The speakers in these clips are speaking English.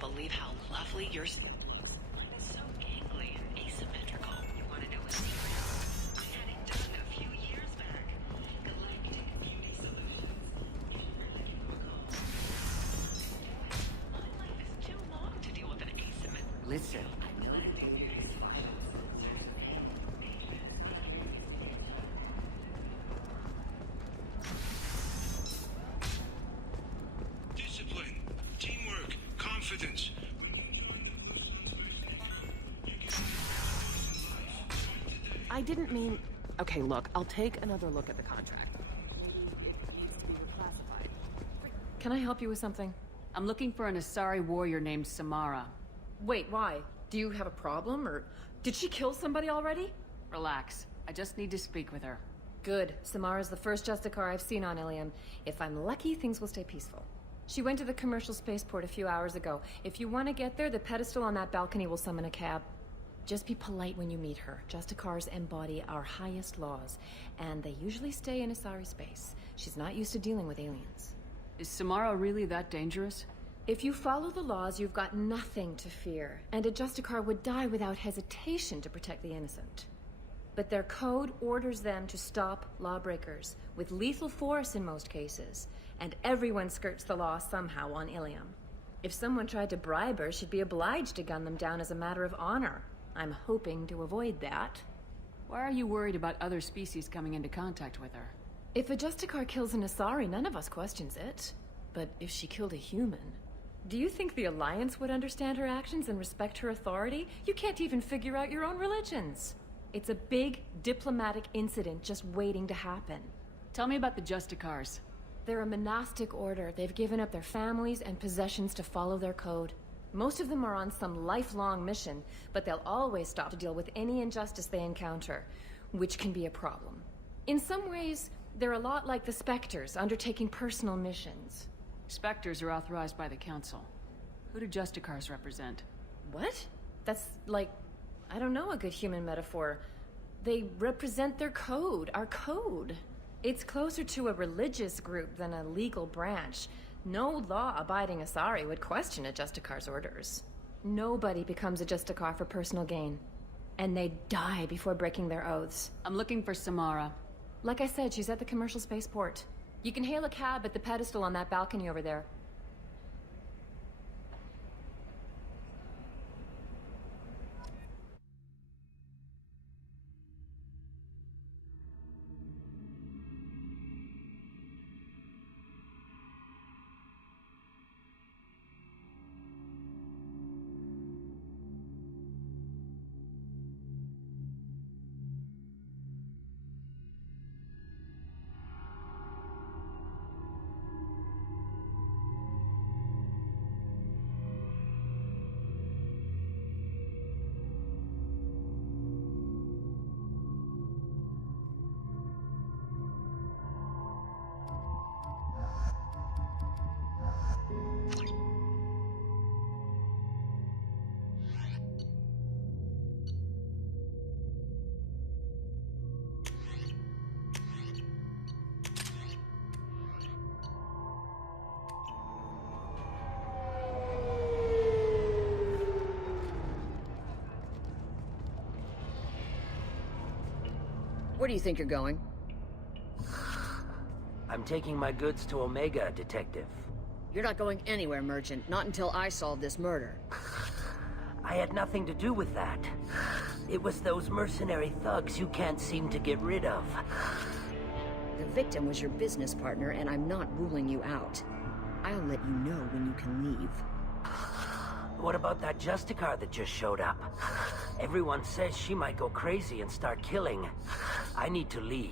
believe how lovely your mine is so gangly and asymmetrical. You want to know a secret? I had it done a few years back. Galactic Beauty Solutions. If you're looking for gold. My life is too long to deal with an asymmetrical. Listen. Galactic Beauty Solutions. Discipline, teamwork, confidence. I didn't mean... Okay, look, I'll take another look at the contract. Maybe it needs to be reclassified. Can I help you with something? I'm looking for an Asari warrior named Samara. Wait, why? Do you have a problem, or... Did she kill somebody already? Relax. I just need to speak with her. Good. Samara's the first Justicar I've seen on Ilium. If I'm lucky, things will stay peaceful. She went to the commercial spaceport a few hours ago. If you want to get there, the pedestal on that balcony will summon a cab. Just be polite when you meet her. Justicars embody our highest laws, and they usually stay in Asari space. She's not used to dealing with aliens. Is Samara really that dangerous? If you follow the laws, you've got nothing to fear, and a Justicar would die without hesitation to protect the innocent. But their code orders them to stop lawbreakers, with lethal force in most cases, and everyone skirts the law somehow on Ilium. If someone tried to bribe her, she'd be obliged to gun them down as a matter of honor. I'm hoping to avoid that. Why are you worried about other species coming into contact with her? If a Justicar kills an Asari, none of us questions it. But if she killed a human... Do you think the Alliance would understand her actions and respect her authority? You can't even figure out your own religions. It's a big diplomatic incident just waiting to happen. Tell me about the Justicars. They're a monastic order. They've given up their families and possessions to follow their code. Most of them are on some lifelong mission, but they'll always stop to deal with any injustice they encounter, which can be a problem. In some ways, they're a lot like the Spectres, undertaking personal missions. Spectres are authorized by the Council. Who do Justicars represent? What? That's like, I don't know, a good human metaphor. They represent their code, our code. It's closer to a religious group than a legal branch. No law-abiding Asari would question a Justicar's orders. Nobody becomes a Justicar for personal gain. And they die before breaking their oaths. I'm looking for Samara. Like I said, she's at the commercial spaceport. You can hail a cab at the pedestal on that balcony over there. Where do you think you're going? I'm taking my goods to Omega, Detective. You're not going anywhere, Merchant. Not until I solve this murder. I had nothing to do with that. It was those mercenary thugs you can't seem to get rid of. The victim was your business partner, and I'm not ruling you out. I'll let you know when you can leave. What about that Justicar that just showed up? Everyone says she might go crazy and start killing. I need to leave.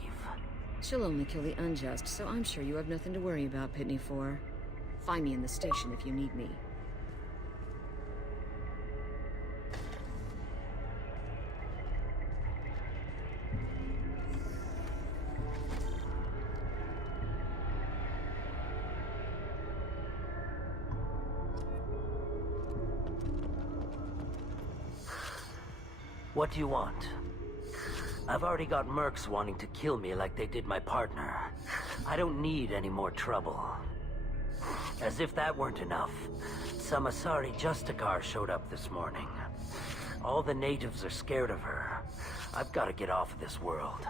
She'll only kill the unjust, so I'm sure you have nothing to worry about, Pitne For. Find me in the station if you need me. What do you want? I've already got mercs wanting to kill me like they did my partner. I don't need any more trouble. As if that weren't enough, some Asari Justicar showed up this morning. All the natives are scared of her. I've got to get off of this world.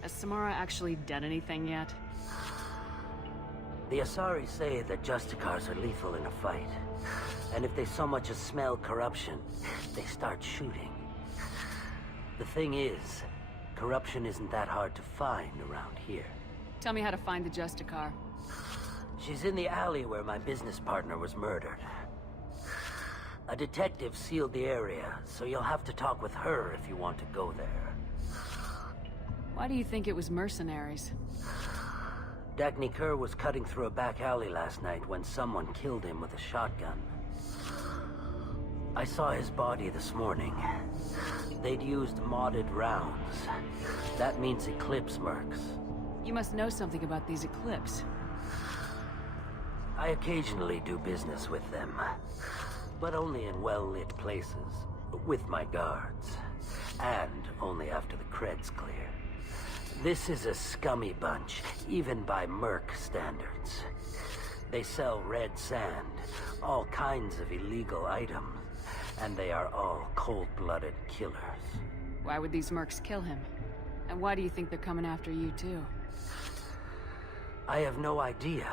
Has Samara actually done anything yet? The Asari say that Justicars are lethal in a fight. And if they so much as smell corruption, they start shooting. The thing is, corruption isn't that hard to find around here. Tell me how to find the Justicar. She's in the alley where my business partner was murdered. A detective sealed the area, so you'll have to talk with her if you want to go there. Why do you think it was mercenaries? Dagny Kerr was cutting through a back alley last night when someone killed him with a shotgun. I saw his body this morning. They'd used modded rounds. That means Eclipse mercs. You must know something about these Eclipse. I occasionally do business with them, but only in well-lit places, with my guards, and only after the cred's clear. This is a scummy bunch, even by merc standards. They sell red sand, all kinds of illegal items, and they are all cold-blooded killers. Why would these mercs kill him? And why do you think they're coming after you too? I have no idea.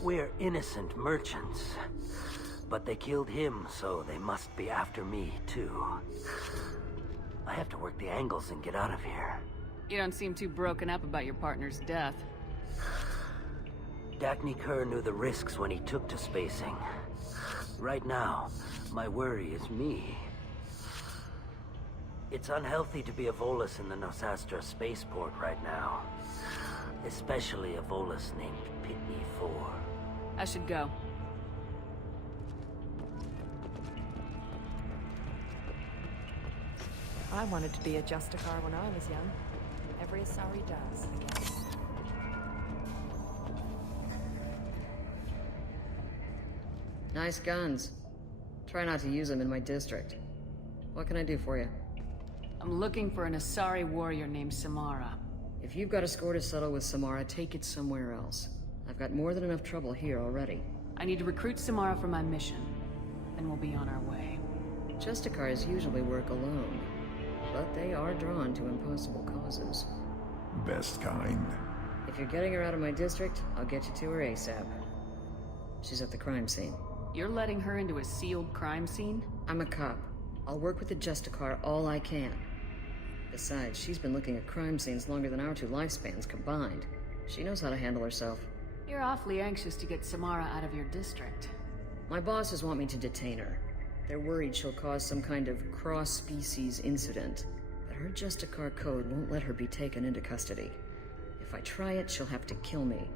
We're innocent merchants. But they killed him, so they must be after me too. I have to work the angles and get out of here. You don't seem too broken up about your partner's death. Dagny Kerr knew the risks when he took to spacing. Right now, my worry is me. It's unhealthy to be a Volus in the Nosastra spaceport right now. Especially a Volus named Pitne For. I should go. I wanted to be a Justicar when I was young. Every Asari does, I guess. Nice guns. Try not to use them in my district. What can I do for you? I'm looking for an Asari warrior named Samara. If you've got a score to settle with Samara, take it somewhere else. I've got more than enough trouble here already. I need to recruit Samara for my mission. Then we'll be on our way. Justicars usually work alone, but they are drawn to impossible causes. Best kind. If you're getting her out of my district, I'll get you to her ASAP. She's at the crime scene. You're letting her into a sealed crime scene? I'm a cop. I'll work with the Justicar all I can. Besides, she's been looking at crime scenes longer than our two lifespans combined. She knows how to handle herself. You're awfully anxious to get Samara out of your district. My bosses want me to detain her. They're worried she'll cause some kind of cross-species incident. But her Justicar code won't let her be taken into custody. If I try it, she'll have to kill me.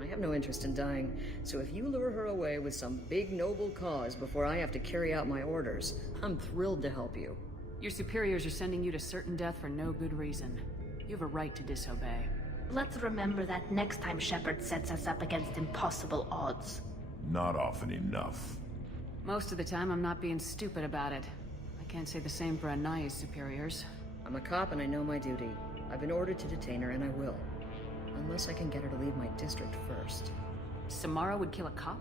I have no interest in dying, so if you lure her away with some big noble cause before I have to carry out my orders, I'm thrilled to help you. Your superiors are sending you to certain death for no good reason. You have a right to disobey. Let's remember that next time Shepard sets us up against impossible odds. Not often enough. Most of the time, I'm not being stupid about it. I can't say the same for Anaya's superiors. I'm a cop and I know my duty. I've been ordered to detain her and I will. Unless I can get her to leave my district first. Samara would kill a cop?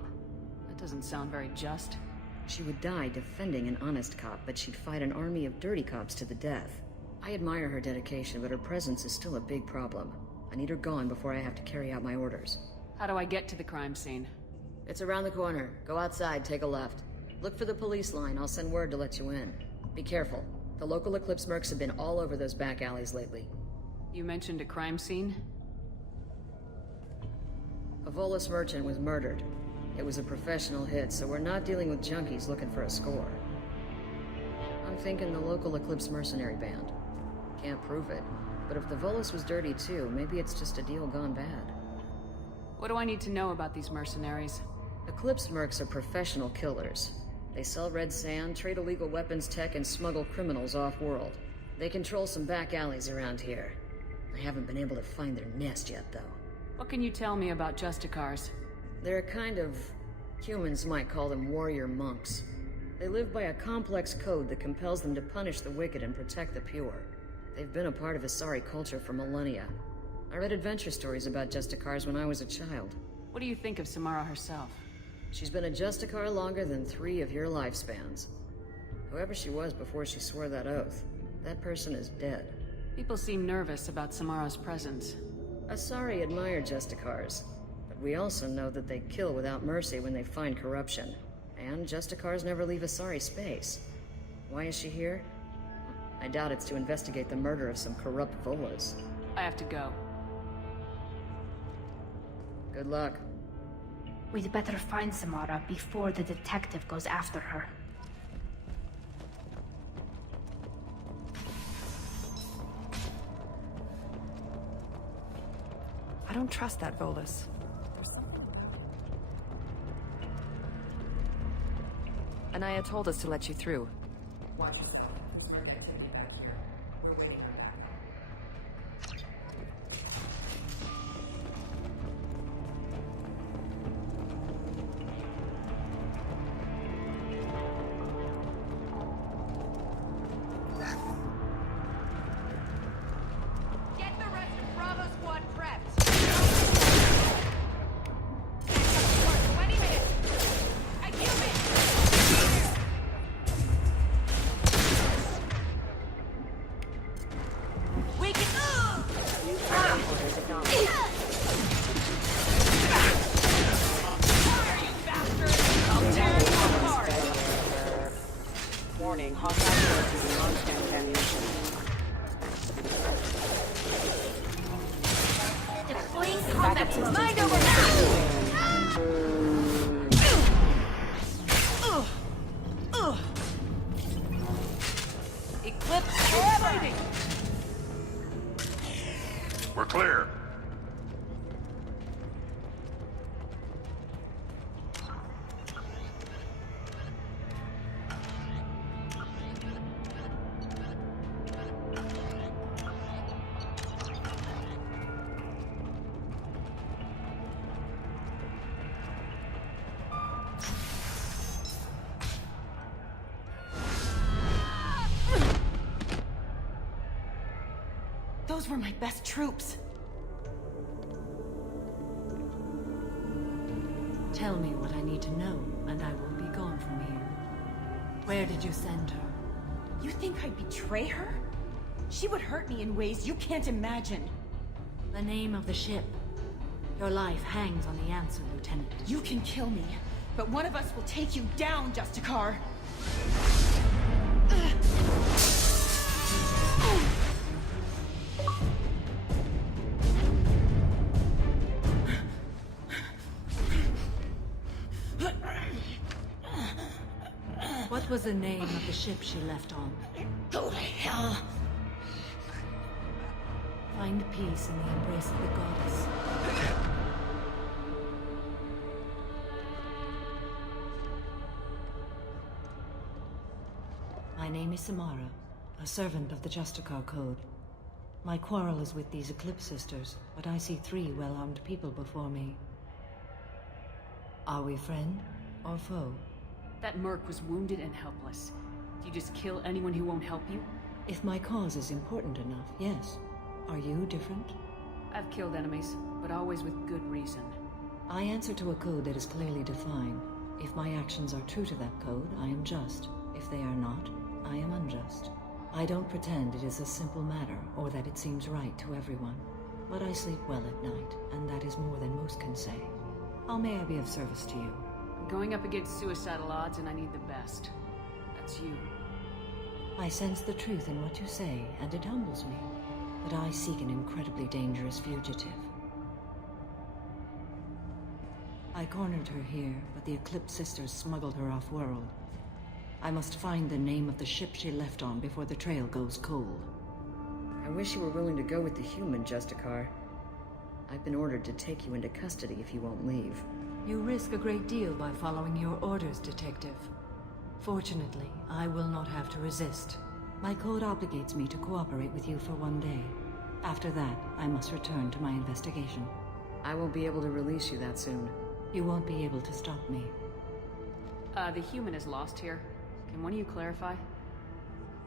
That doesn't sound very just. She would die defending an honest cop, but she'd fight an army of dirty cops to the death. I admire her dedication, but her presence is still a big problem. I need her gone before I have to carry out my orders. How do I get to the crime scene? It's around the corner. Go outside, take a left. Look for the police line. I'll send word to let you in. Be careful. The local Eclipse mercs have been all over those back alleys lately. You mentioned a crime scene? A Volus merchant was murdered. It was a professional hit, so we're not dealing with junkies looking for a score. I'm thinking the local Eclipse mercenary band. Can't prove it, but if the Volus was dirty too, maybe it's just a deal gone bad. What do I need to know about these mercenaries? Eclipse mercs are professional killers. They sell red sand, trade illegal weapons tech, and smuggle criminals off-world. They control some back alleys around here. I haven't been able to find their nest yet, though. What can you tell me about Justicars? They're a kind of... humans might call them warrior monks. They live by a complex code that compels them to punish the wicked and protect the pure. They've been a part of Asari culture for millennia. I read adventure stories about Justicars when I was a child. What do you think of Samara herself? She's been a Justicar longer than 3 of your lifespans. Whoever she was before she swore that oath, that person is dead. People seem nervous about Samara's presence. Asari admire Justicars, but we also know that they kill without mercy when they find corruption. And Justicars never leave Asari space. Why is she here? I doubt it's to investigate the murder of some corrupt Volas. I have to go. Good luck. We'd better find Samara before the detective goes after her. I don't trust that Volus. There's something about it. Anaya told us to let you through. Watch yourself. Smart activity back here. We're waiting on that. Get the rest of Bravo Squad prepped. 20 minutes. A human. We can. You bastard! I'll tear you apart. Warning, hostile forces in non-scan ammunition. Deploying combat systems. Mind over matter. Eclipse fighting. We're clear. Those were my best troops. Tell me what I need to know, and I will be gone from here. Where did you send her? You think I'd betray her? She would hurt me in ways you can't imagine. The name of the ship. Your life hangs on the answer, Lieutenant. You can kill me, but one of us will take you down, Justicar. What was the name of the ship she left on? Go to hell. Find peace in the embrace of the goddess. My name is Samara, a servant of the Justicar Code. My quarrel is with these Eclipse Sisters, but I see 3 well-armed people before me. Are we friend or foe? That merc was wounded and helpless. Do you just kill anyone who won't help you? If my cause is important enough, yes. Are you different? I've killed enemies, but always with good reason. I answer to a code that is clearly defined. If my actions are true to that code, I am just. If they are not, I am unjust. I don't pretend it is a simple matter, or that it seems right to everyone. But I sleep well at night, and that is more than most can say. How may I be of service to you? I'm going up against suicidal odds, and I need the best. That's you. I sense the truth in what you say, and it humbles me. But I seek an incredibly dangerous fugitive. I cornered her here, but the Eclipse Sisters smuggled her off-world. I must find the name of the ship she left on before the trail goes cold. I wish you were willing to go with the human, Justicar. I've been ordered to take you into custody if you won't leave. You risk a great deal by following your orders, Detective. Fortunately, I will not have to resist. My code obligates me to cooperate with you for 1 day. After that, I must return to my investigation. I won't be able to release you that soon. You won't be able to stop me. The human is lost here. Can one of you clarify?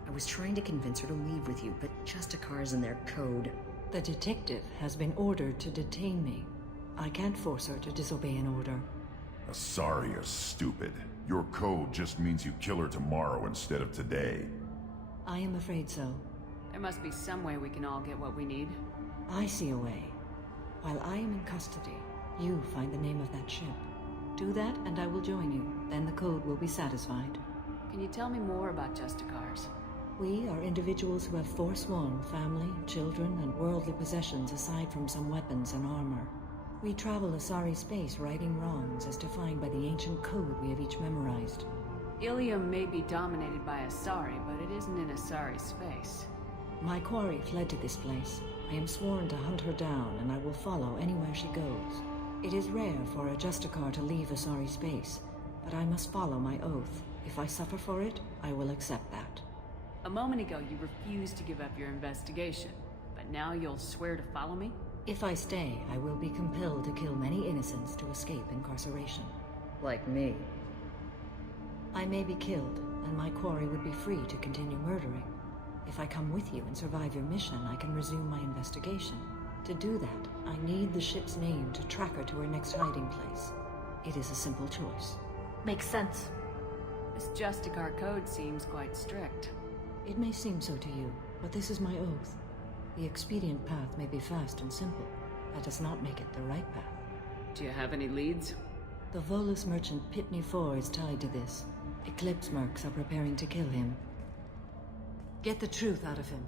I was trying to convince her to leave with you, but Justicars and their code. The detective has been ordered to detain me. I can't force her to disobey an order. Asari is stupid. Your code just means you kill her tomorrow instead of today. I am afraid so. There must be some way we can all get what we need. I see a way. While I am in custody, you find the name of that ship. Do that and I will join you. Then the code will be satisfied. Can you tell me more about Justicars? We are individuals who have forsworn family, children, and worldly possessions aside from some weapons and armor. We travel Asari space righting wrongs as defined by the ancient code we have each memorized. Ilium may be dominated by Asari, but it isn't in Asari space. My quarry fled to this place. I am sworn to hunt her down, and I will follow anywhere she goes. It is rare for a Justicar to leave Asari space, but I must follow my oath. If I suffer for it, I will accept that. A moment ago, you refused to give up your investigation, but now you'll swear to follow me? If I stay, I will be compelled to kill many innocents to escape incarceration. Like me. I may be killed, and my quarry would be free to continue murdering. If I come with you and survive your mission, I can resume my investigation. To do that, I need the ship's name to track her to her next hiding place. It is a simple choice. Makes sense. This Justicar code seems quite strict. It may seem so to you, but this is my oath. The expedient path may be fast and simple. That does not make it the right path. Do you have any leads? The Volus merchant Pitne For is tied to this. Eclipse mercs are preparing to kill him. Get the truth out of him.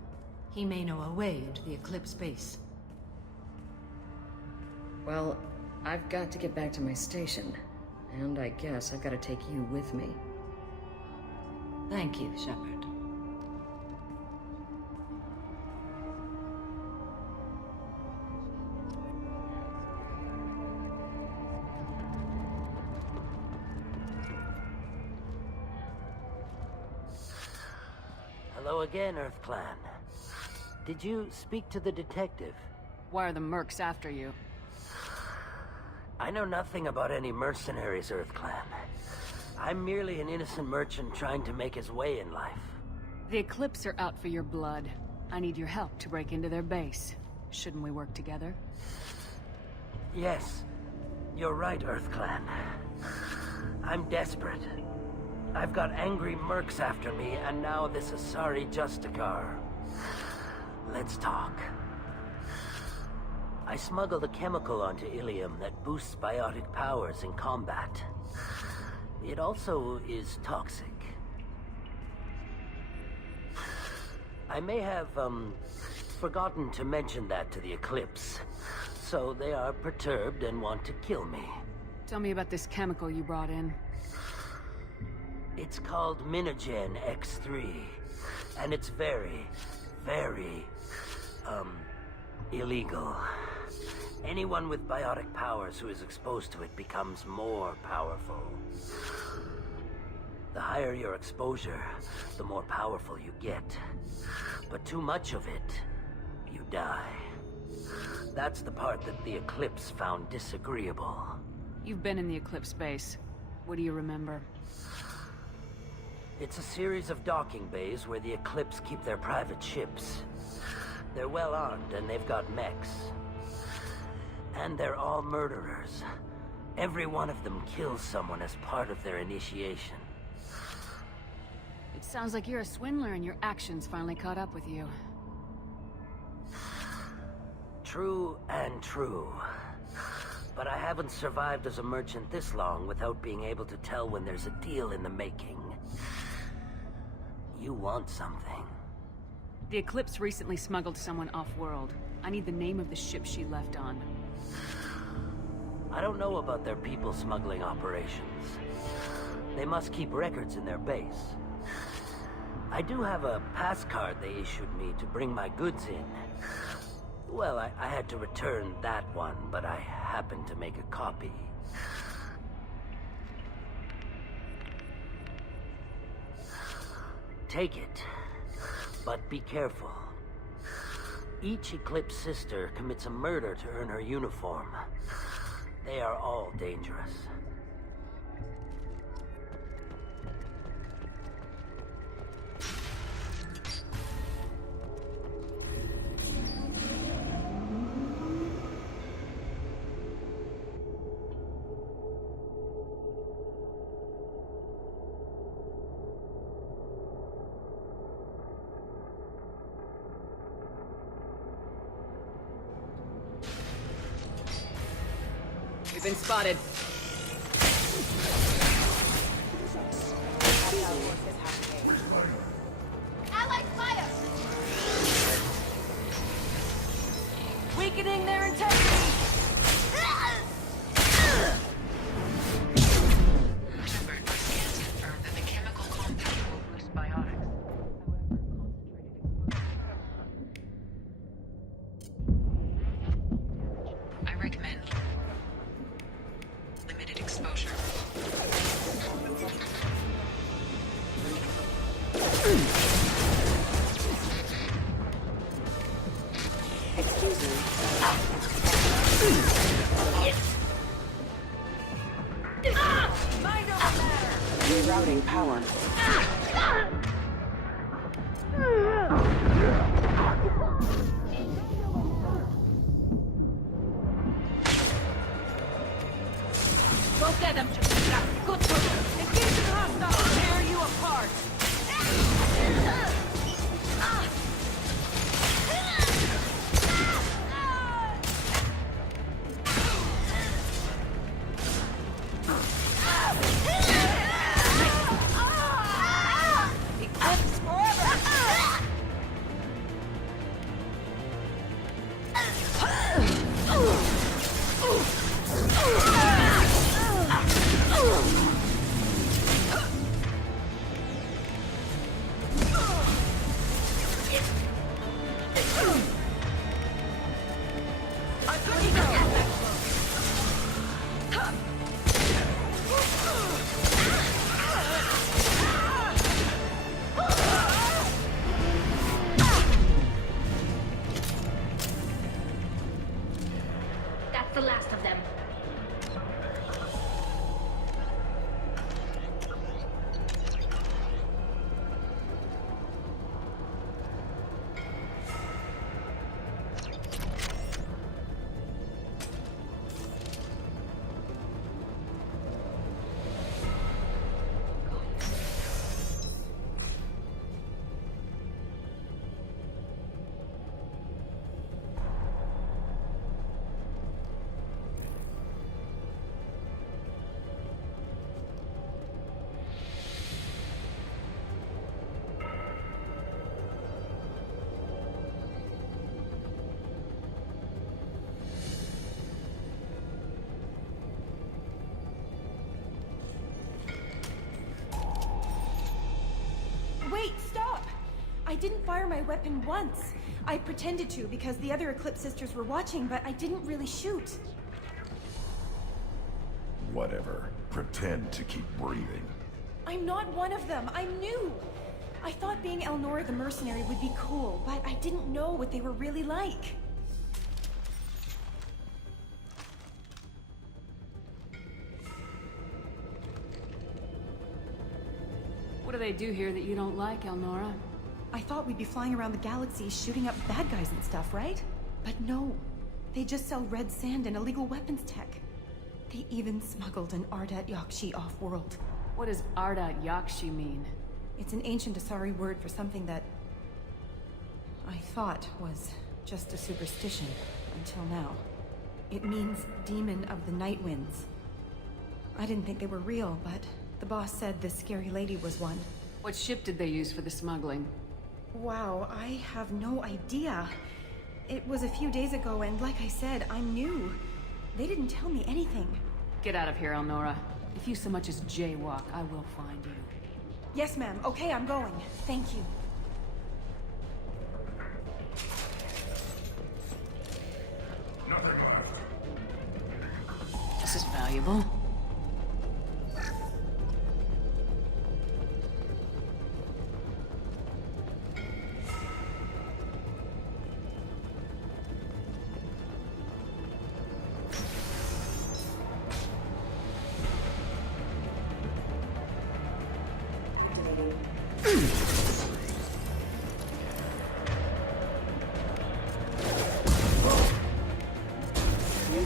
He may know a way into the Eclipse base. Well, I've got to get back to my station. And I guess I've got to take you with me. Thank you, Shepard. Hello again, Earth Clan. Did you speak to the detective? Why are the mercs after you? I know nothing about any mercenaries, Earth Clan. I'm merely an innocent merchant trying to make his way in life. The Eclipse are out for your blood. I need your help to break into their base. Shouldn't we work together? Yes, you're right, Earth Clan. I'm desperate. I've got angry mercs after me, and now this Asari Justicar. Let's talk. I smuggled a chemical onto Ilium that boosts biotic powers in combat. It also is toxic. I may have, forgotten to mention that to the Eclipse. So they are perturbed and want to kill me. Tell me about this chemical you brought in. It's called Minogen X3. And it's very, very, illegal. Anyone with biotic powers who is exposed to it becomes more powerful. The higher your exposure, the more powerful you get. But too much of it, you die. That's the part that the Eclipse found disagreeable. You've been in the Eclipse base. What do you remember? It's a series of docking bays where the Eclipse keep their private ships. They're well armed and they've got mechs. And they're all murderers. Every one of them kills someone as part of their initiation. It sounds like you're a swindler and your actions finally caught up with you. True and true. But I haven't survived as a merchant this long without being able to tell when there's a deal in the making. You want something. The Eclipse recently smuggled someone off-world. I need the name of the ship she left on. I don't know about their people smuggling operations. They must keep records in their base. I do have a pass card they issued me to bring my goods in. Well, I had to return that one, but I happened to make a copy. Take it, but be careful. Each Eclipse sister commits a murder to earn her uniform. They are all dangerous. We've been spotted. Allied fire! Weakening their integrity! Shepard, my scans confirm that the chemical compound will boost biotics. I recommend limited exposure. Excuse me. Mind over matter! Rerouting power. Go get them, Justicar. Good for you. Engaging hostiles. Tear you apart. Eclipse forever. I'm good to go. That's the last of them. Wait, stop! I didn't fire my weapon once. I pretended to because the other Eclipse sisters were watching, but I didn't really shoot. Whatever. Pretend to keep breathing. I'm not one of them. I'm new. I thought being Elnora the mercenary would be cool, but I didn't know what they were really like. What do they do here that you don't like, Elnora? I thought we'd be flying around the galaxy shooting up bad guys and stuff, right? But no. They just sell red sand and illegal weapons tech. They even smuggled an Ardat Yakshi off-world. What does Ardat Yakshi mean? It's an ancient Asari word for something that I thought was just a superstition until now. It means demon of the night winds. I didn't think they were real, but the boss said this scary lady was one. What ship did they use for the smuggling? Wow, I have no idea. It was a few days ago, and like I said, I'm new. They didn't tell me anything. Get out of here, Elnora. If you so much as jaywalk, I will find you. Yes, ma'am. Okay, I'm going. Thank you. This is valuable.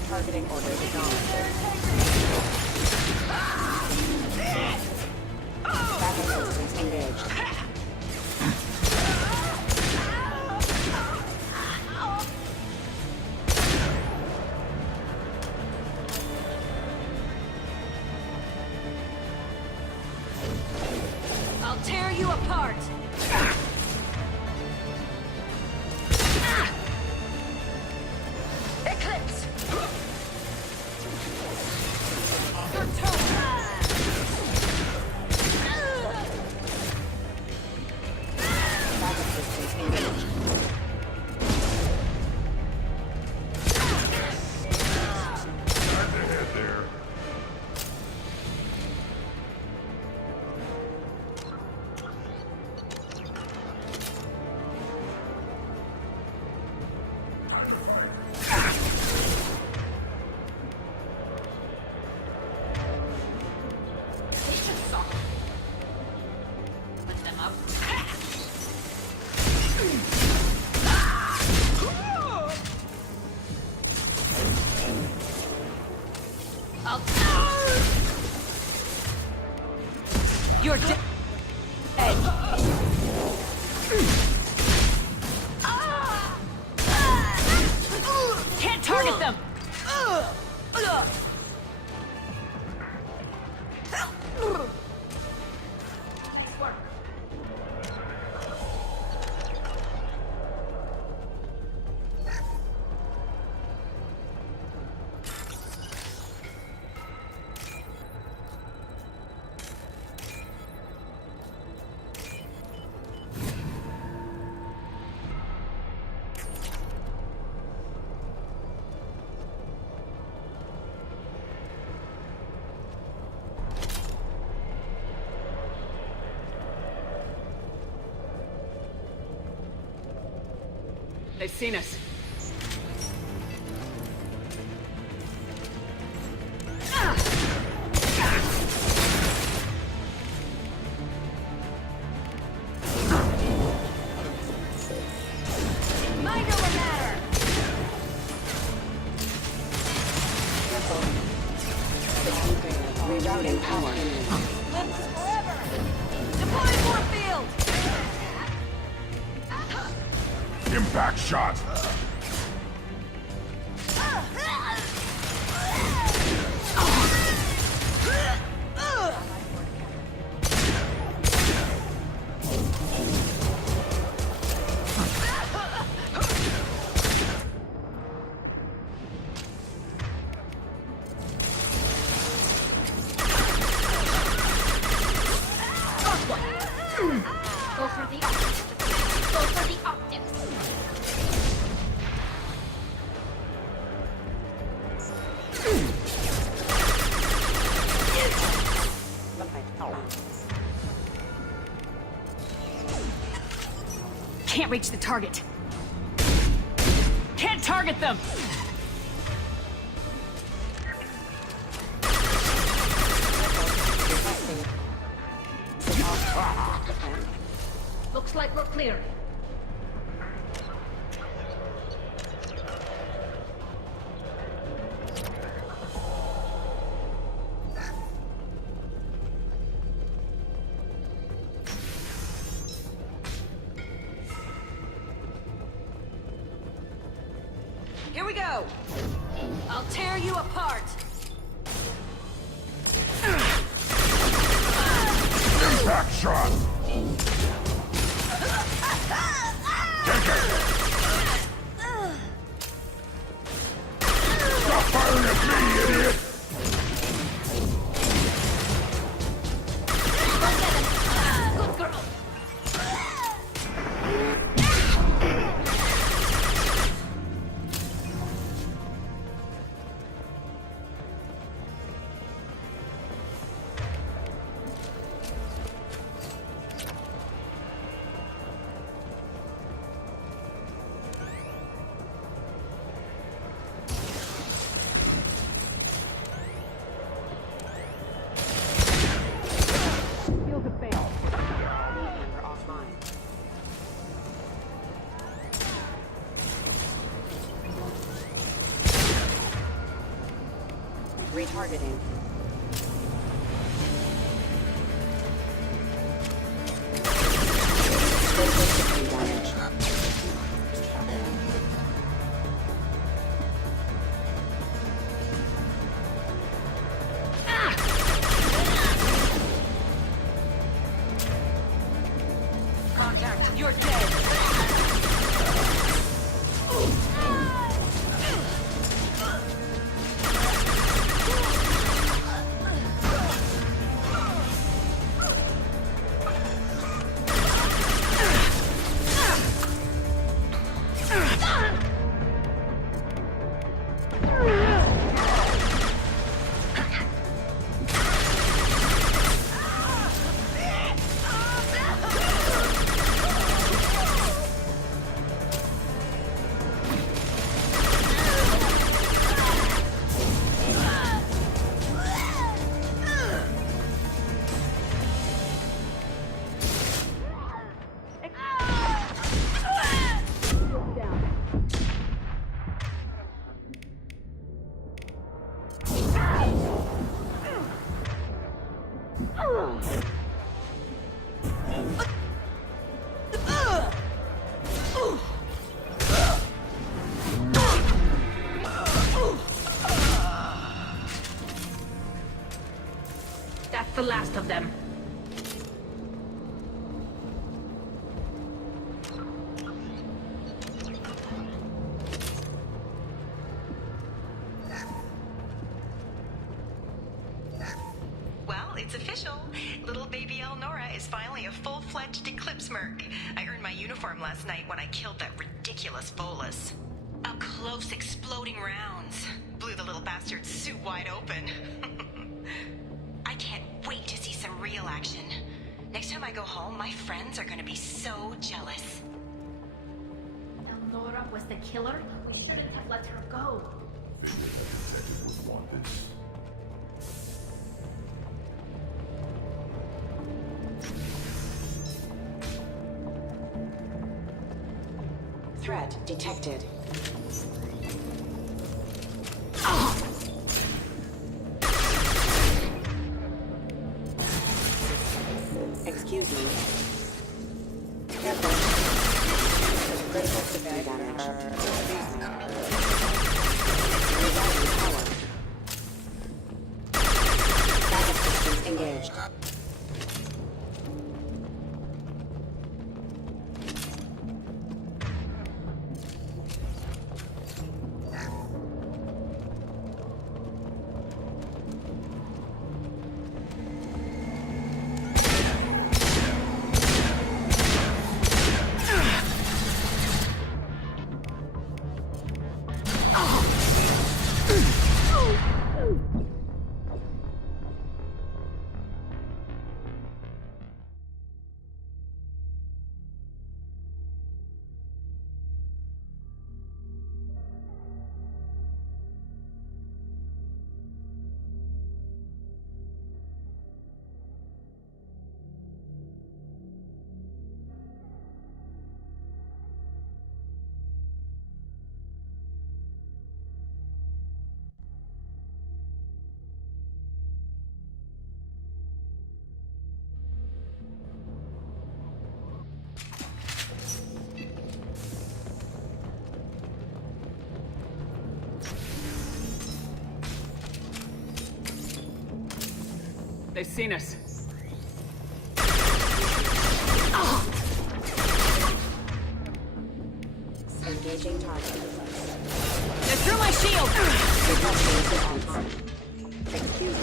Targeting order acknowledged. Traffic systems engaged. apart! Eclipse! Your turn! Time to head there. Put them up. You're dead. Can't target them! They've seen us. Mind over matter! Rerouting power. Limbs forever! Deploy more field! Impact shot! Go for the optics. Go for the optics. Can't reach the target. Can't target them! Looks like we're clear. Here we go! I'll tear you apart! Impact shot! Take it! Stop firing at me, idiot! Good girl. Retargeting. That's the last of them. Well, it's official. Little baby Elnora is finally a full-fledged Eclipse merc. I earned my uniform last night when I killed that ridiculous bolus. Up close, exploding rounds. Blew the little bastard's suit wide open. I can't wait to see some real action. Next time I go home, my friends are gonna be so jealous. Elnora was the killer? We shouldn't have let her go. Said you would want this. Threat detected. Excuse me. Careful. Critical severe damage. Rerouting power. Backup systems engaged. They've seen us. Engaging target. They're through my shield! Excuse me.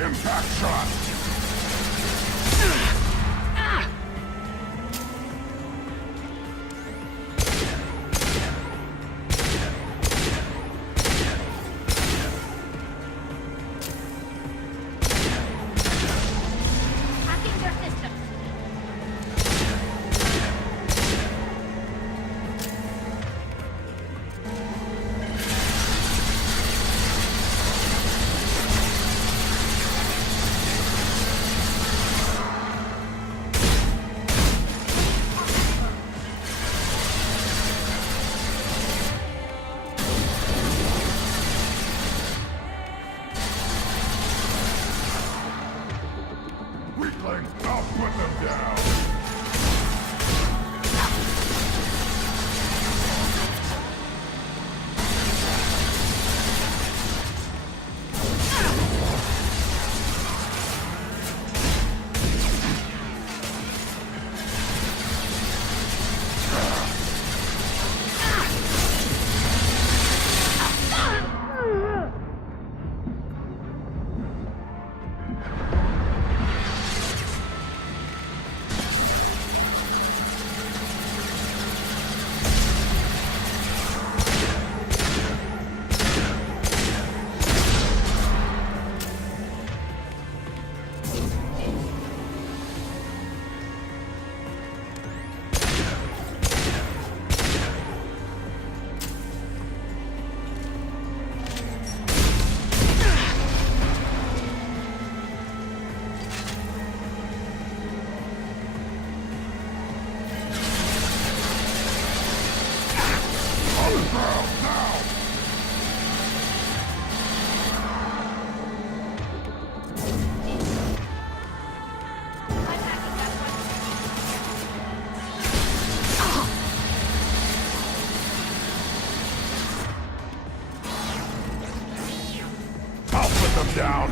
Impact shot! Hacking their systems. down.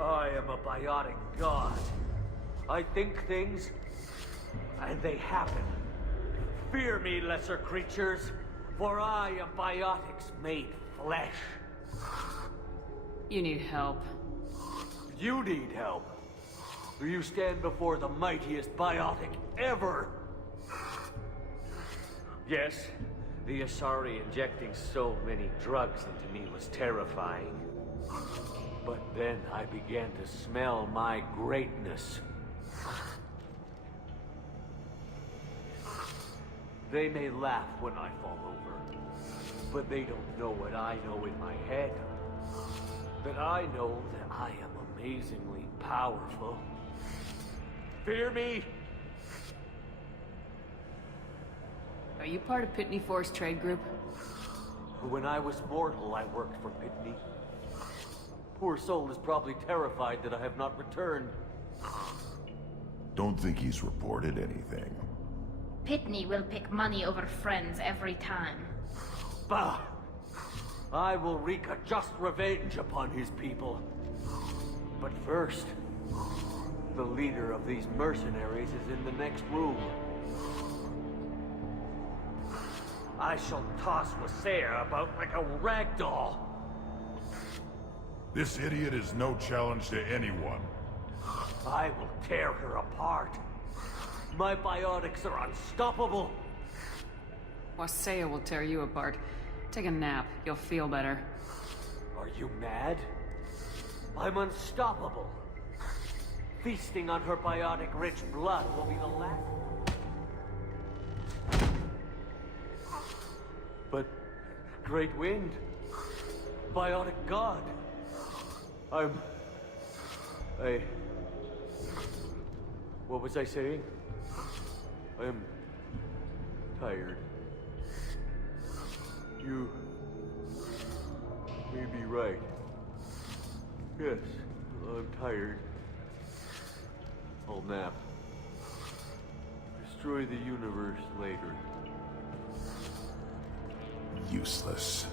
I am a biotic god. I think things, and they happen. Fear me, lesser creatures, for I am biotics made flesh. You need help. You need help. You stand before the mightiest biotic ever. Yes, the Asari injecting so many drugs into me was terrifying. But then I began to smell my greatness. They may laugh when I fall over, but they don't know what I know in my head. That I know that I am amazingly powerful. Fear me? Are you part of Pitne For's trade group? When I was mortal, I worked for Pitne. Poor soul is probably terrified that I have not returned. Don't think he's reported anything. Pitne will pick money over friends every time. Bah! I will wreak a just revenge upon his people. But first, the leader of these mercenaries is in the next room. I shall toss Wasea about like a rag doll. This idiot is no challenge to anyone. I will tear her apart. My biotics are unstoppable. Wasea will tear you apart. Take a nap. You'll feel better. Are you mad? I'm unstoppable. Feasting on her biotic-rich blood will be the last. But, Great Wind, biotic god, what was I saying? I am tired. You may be right. Yes, I'm tired. I'll nap. Destroy the universe later. Useless.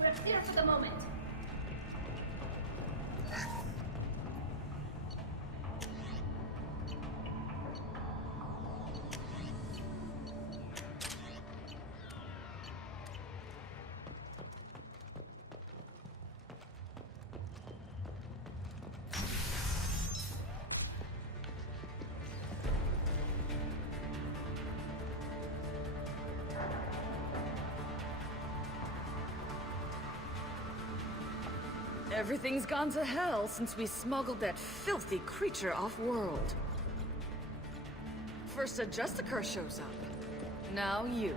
We're here for the moment. Everything's gone to hell since we smuggled that filthy creature off-world. First a Justicar shows up. Now you.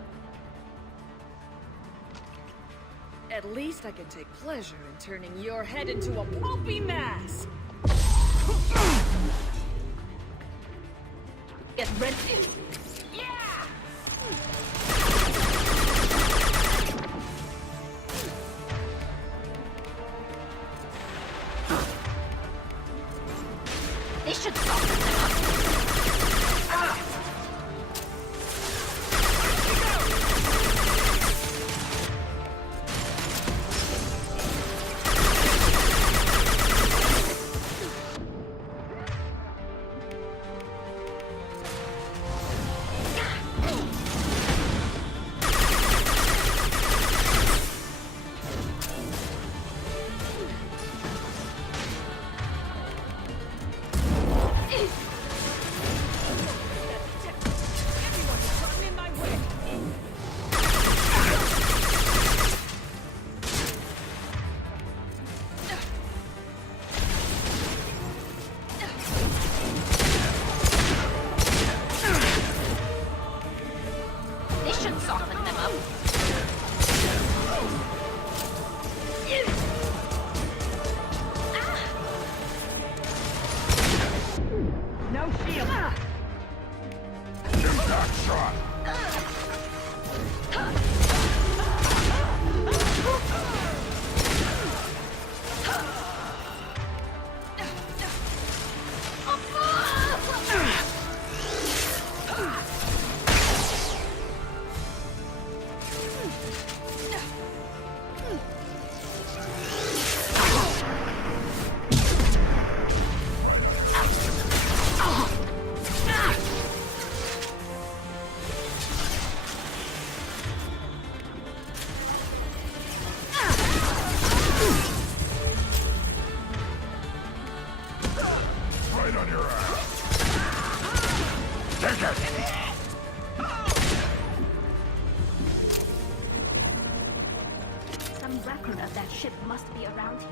At least I can take pleasure in turning your head into a pulpy mass! Get ready. record of that ship must be around here.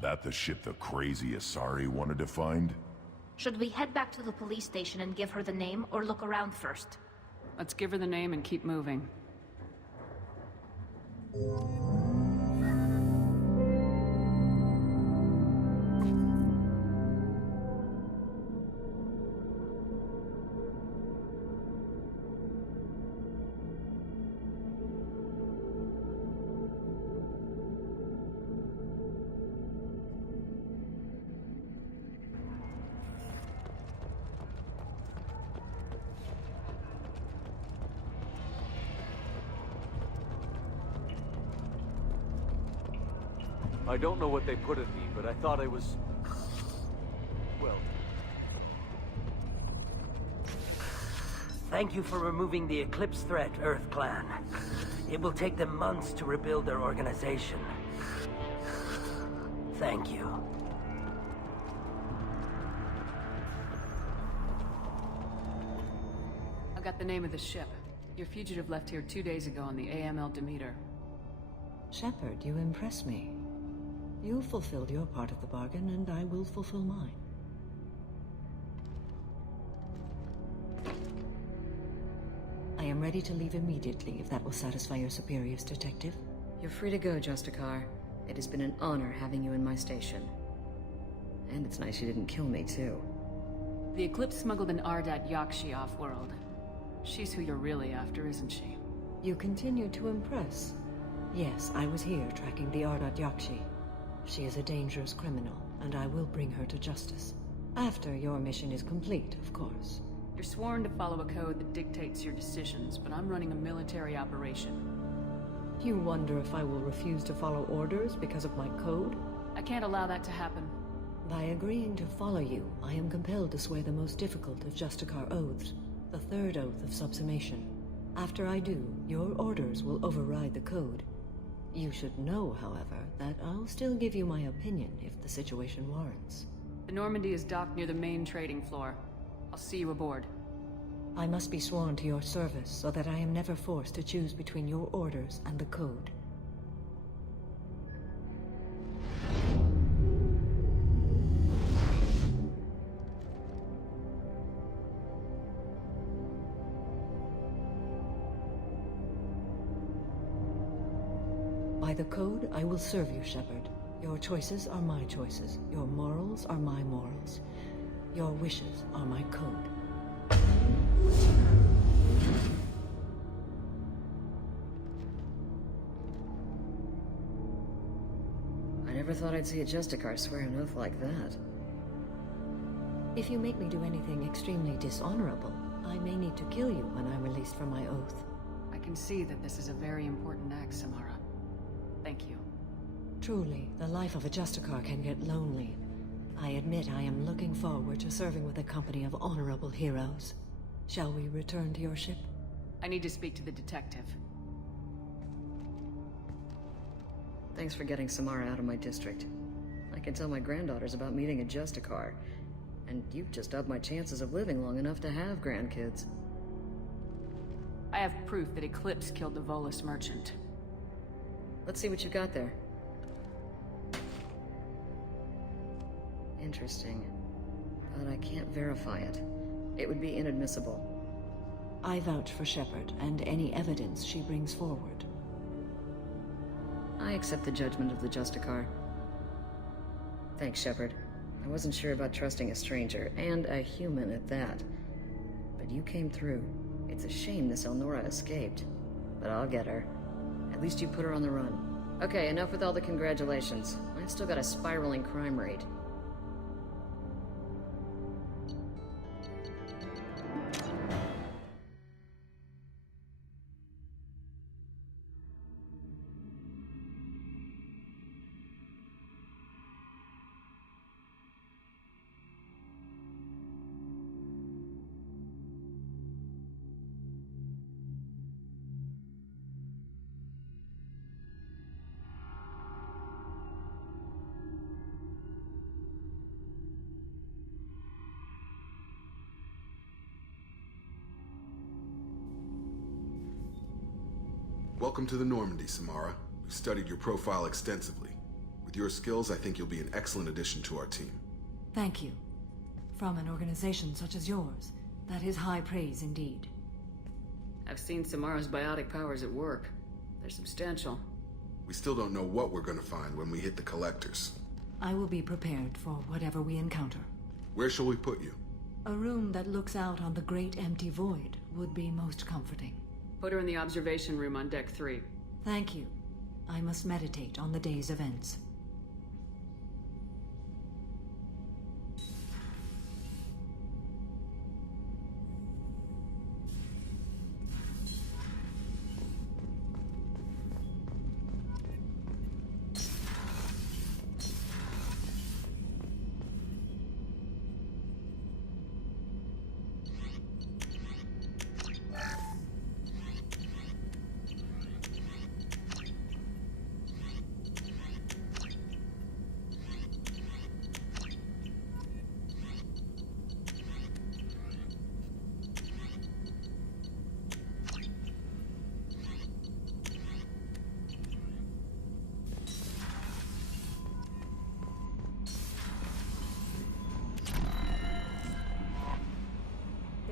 That the ship the crazy Asari wanted to find? Should we head back to the police station and give her the name, or look around first? Let's give her the name and keep moving. I don't know what they put in me, but I thought I was... well... Thank you for removing the Eclipse threat, Earth Clan. It will take them months to rebuild their organization. Thank you. I got the name of the ship. Your fugitive left here 2 days ago on the AML Demeter. Shepard, you impress me. You fulfilled your part of the bargain, and I will fulfill mine. I am ready to leave immediately, if that will satisfy your superiors, Detective. You're free to go, Justicar. It has been an honor having you in my station. And it's nice you didn't kill me, too. The Eclipse smuggled an Ardat Yakshi off-world. She's who you're really after, isn't she? You continue to impress. Yes, I was here tracking the Ardat Yakshi. She is a dangerous criminal, and I will bring her to justice. After your mission is complete, of course. You're sworn to follow a code that dictates your decisions, but I'm running a military operation. You wonder if I will refuse to follow orders because of my code? I can't allow that to happen. By agreeing to follow you, I am compelled to swear the most difficult of Justicar oaths, the third oath of subsumation. After I do, your orders will override the code. You should know, however, that I'll still give you my opinion if the situation warrants. The Normandy is docked near the main trading floor. I'll see you aboard. I must be sworn to your service so that I am never forced to choose between your orders and the code. By the code, I will serve you, Shepard. Your choices are my choices. Your morals are my morals. Your wishes are my code. I never thought I'd see a Justicar swear an oath like that. If you make me do anything extremely dishonorable, I may need to kill you when I'm released from my oath. I can see that this is a very important act, Samara. Thank you. Truly, the life of a Justicar can get lonely. I admit I am looking forward to serving with a company of honorable heroes. Shall we return to your ship? I need to speak to the detective. Thanks for getting Samara out of my district. I can tell my granddaughters about meeting a Justicar. And you've just upped my chances of living long enough to have grandkids. I have proof that Eclipse killed the Volus merchant. Let's see what you got there. Interesting. But I can't verify it. It would be inadmissible. I vouch for Shepard and any evidence she brings forward. I accept the judgment of the Justicar. Thanks, Shepard. I wasn't sure about trusting a stranger, and a human at that. But you came through. It's a shame this Elnora escaped. But I'll get her. At least you put her on the run. Okay, enough with all the congratulations. I've still got a spiraling crime rate. Welcome to the Normandy, Samara. We've studied your profile extensively. With your skills, I think you'll be an excellent addition to our team. Thank you. From an organization such as yours, that is high praise indeed. I've seen Samara's biotic powers at work. They're substantial. We still don't know what we're gonna find when we hit the collectors. I will be prepared for whatever we encounter. Where shall we put you? A room that looks out on the great empty void would be most comforting. Put her in the observation room on deck 3. Thank you. I must meditate on the day's events.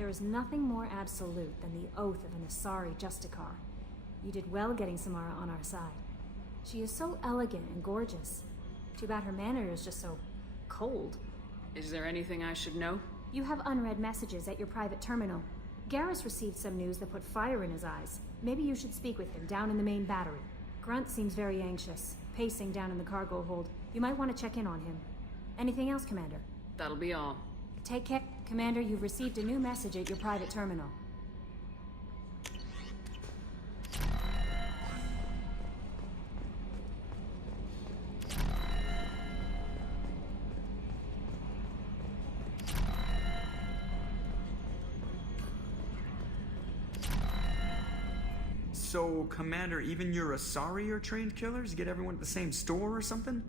There is nothing more absolute than the oath of an Asari Justicar. You did well getting Samara on our side. She is so elegant and gorgeous. Too bad her manner is just so cold. Is there anything I should know? You have unread messages at your private terminal. Garrus received some news that put fire in his eyes. Maybe you should speak with him down in the main battery. Grunt seems very anxious, pacing down in the cargo hold. You might want to check in on him. Anything else, Commander? That'll be all. Take care. Commander, you've received a new message at your private terminal. So, Commander, even your Asari are trained killers? Get everyone at the same store or something?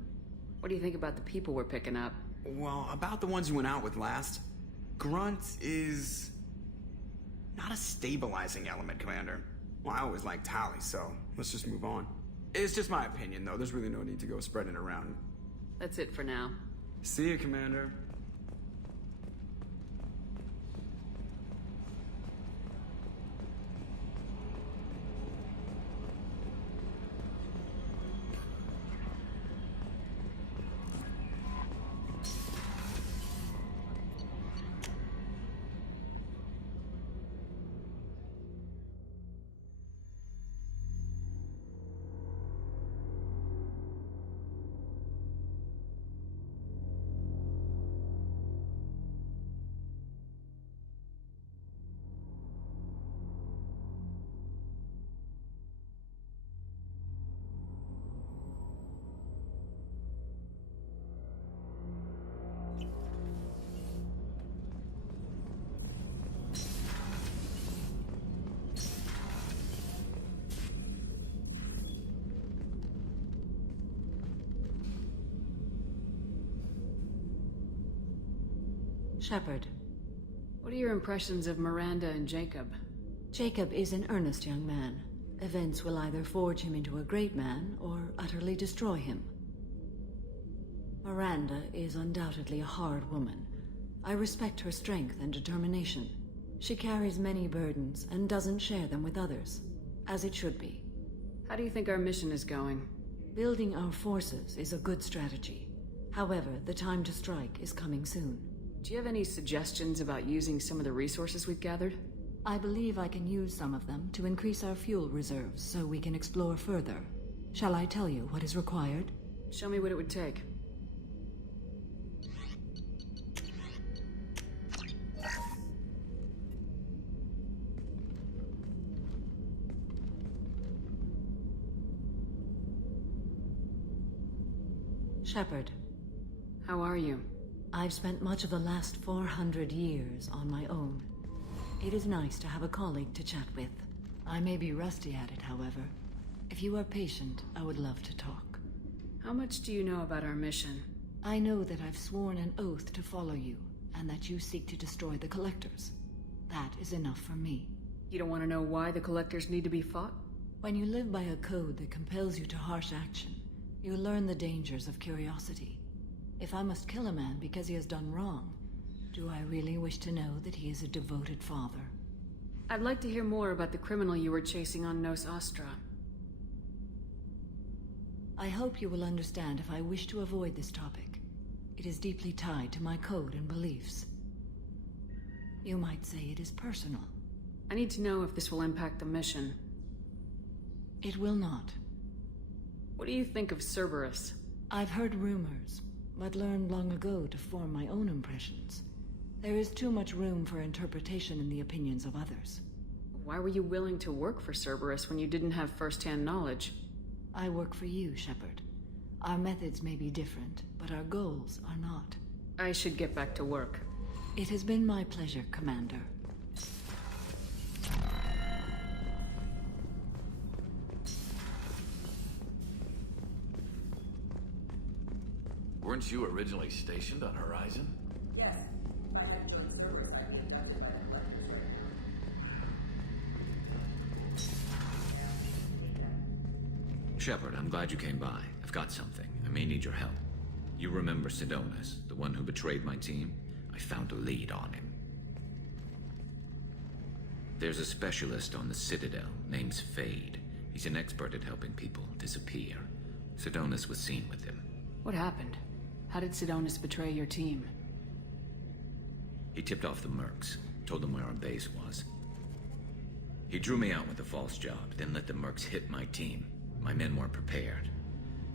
What do you think about the people we're picking up? Well, about the ones you went out with last. Grunt is not a stabilizing element, Commander. Well, I always liked Tally, so let's just move on. It's just my opinion, though. There's really no need to go spreading it around. That's it for now. See you, Commander. Shepard. What are your impressions of Miranda and Jacob? Jacob is an earnest young man. Events will either forge him into a great man or utterly destroy him. Miranda is undoubtedly a hard woman. I respect her strength and determination. She carries many burdens and doesn't share them with others, as it should be. How do you think our mission is going? Building our forces is a good strategy. However, the time to strike is coming soon. Do you have any suggestions about using some of the resources we've gathered? I believe I can use some of them to increase our fuel reserves so we can explore further. Shall I tell you what is required? Show me what it would take. Shepard. How are you? I've spent much of the last 400 years on my own. It is nice to have a colleague to chat with. I may be rusty at it, however. If you are patient, I would love to talk. How much do you know about our mission? I know that I've sworn an oath to follow you, and that you seek to destroy the Collectors. That is enough for me. You don't want to know why the Collectors need to be fought? When you live by a code that compels you to harsh action, you learn the dangers of curiosity. If I must kill a man because he has done wrong, do I really wish to know that he is a devoted father? I'd like to hear more about the criminal you were chasing on Nos Astra. I hope you will understand if I wish to avoid this topic. It is deeply tied to my code and beliefs. You might say it is personal. I need to know if this will impact the mission. It will not. What do you think of Cerberus? I've heard rumors, but learned long ago to form my own impressions. There is too much room for interpretation in the opinions of others. Why were you willing to work for Cerberus when you didn't have first-hand knowledge? I work for you, Shepard. Our methods may be different, but our goals are not. I should get back to work. It has been my pleasure, Commander. Weren't you originally stationed on Horizon? Yes. I had to join Cerberus. I'd be abducted by the Collectors right now. Shepard, I'm glad you came by. I've got something. I may need your help. You remember Sidonis, the one who betrayed my team? I found a lead on him. There's a specialist on the Citadel, name's Fade. He's an expert at helping people disappear. Sidonis was seen with him. What happened? How did Sidonis betray your team? He tipped off the mercs, told them where our base was. He drew me out with a false job, then let the mercs hit my team. My men weren't prepared.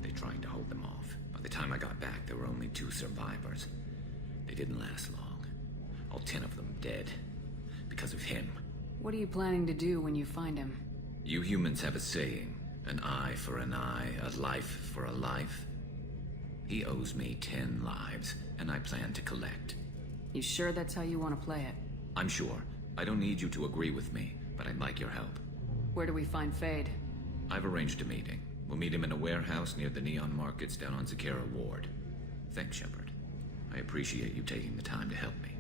They tried to hold them off. By the time I got back, there were only 2 survivors. They didn't last long. All 10 of them dead. Because of him. What are you planning to do when you find him? You humans have a saying, an eye for an eye, a life for a life. He owes me 10 lives, and I plan to collect. You sure that's how you want to play it? I'm sure. I don't need you to agree with me, but I'd like your help. Where do we find Fade? I've arranged a meeting. We'll meet him in a warehouse near the Neon Markets down on Zakera Ward. Thanks, Shepard. I appreciate you taking the time to help me.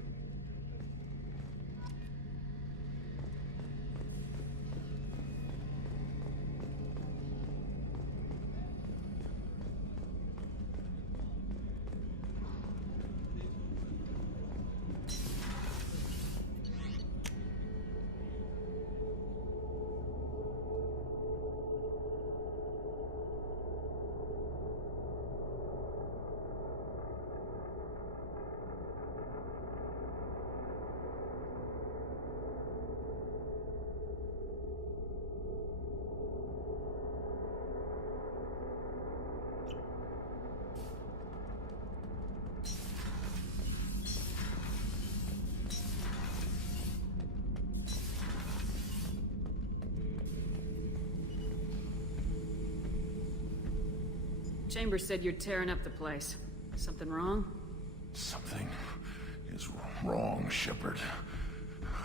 Chambers said you're tearing up the place. Something wrong? Something is wrong, Shepard.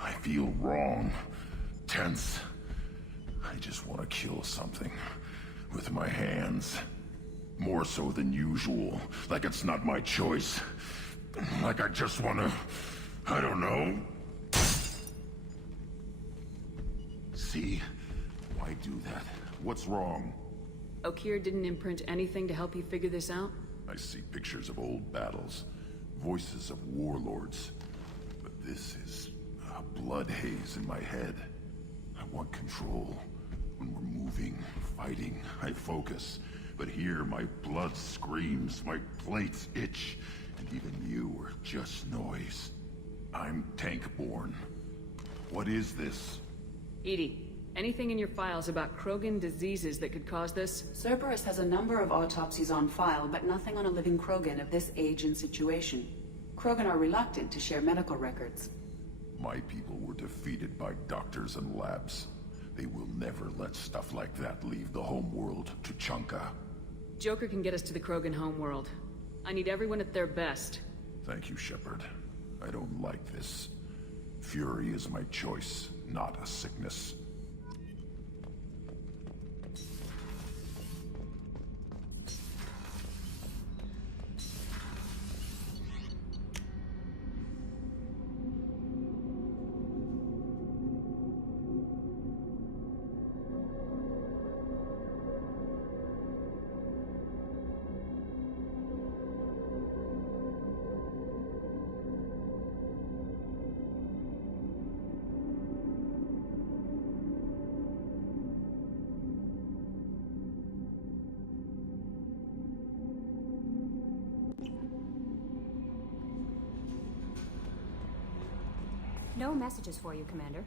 I feel wrong. Tense. I just want to kill something. With my hands. More so than usual. Like it's not my choice. Like I just want to I don't know. See? Why do that? What's wrong? Okeer didn't imprint anything to help you figure this out? I see pictures of old battles, voices of warlords. But this is a blood haze in my head. I want control. When we're moving, fighting, I focus. But here, my blood screams, my plates itch, and even you are just noise. I'm tank-born. What is this? EDI, anything in your files about Krogan diseases that could cause this? Cerberus has a number of autopsies on file, but nothing on a living Krogan of this age and situation. Krogan are reluctant to share medical records. My people were defeated by doctors and labs. They will never let stuff like that leave the homeworld to Chunka. Joker can get us to the Krogan homeworld. I need everyone at their best. Thank you, Shepard. I don't like this. Fury is my choice, not a sickness. No messages for you, Commander.